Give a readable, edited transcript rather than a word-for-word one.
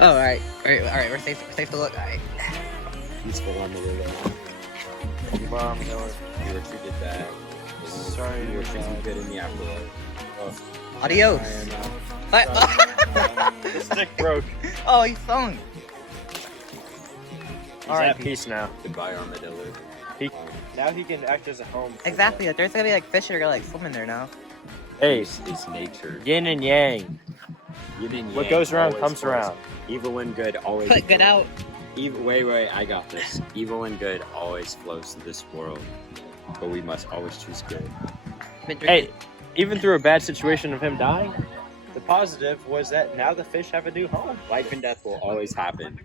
Oh, alright. Alright, we're safe to look. Alright. Peaceful on the river. Mom, you know, You were treated bad. sorry, You were treated good in the afterlife. Adios. What? the stick broke. Oh, he's falling. He's Alright. at peace now. Goodbye, armadillo. Now he can act as a home. for Exactly. Like, there's gonna be like fish that are gonna like swim in there now. Hey, It's nature. yin and yang. Yin and What yang goes around always comes flows. around. Evil and good always. Put good out. Wait, I got this. Evil and good always flows through this world, but we must always choose good. Hey, even through a bad situation of him dying, the positive was that now the fish have a new home. Life and death will always happen.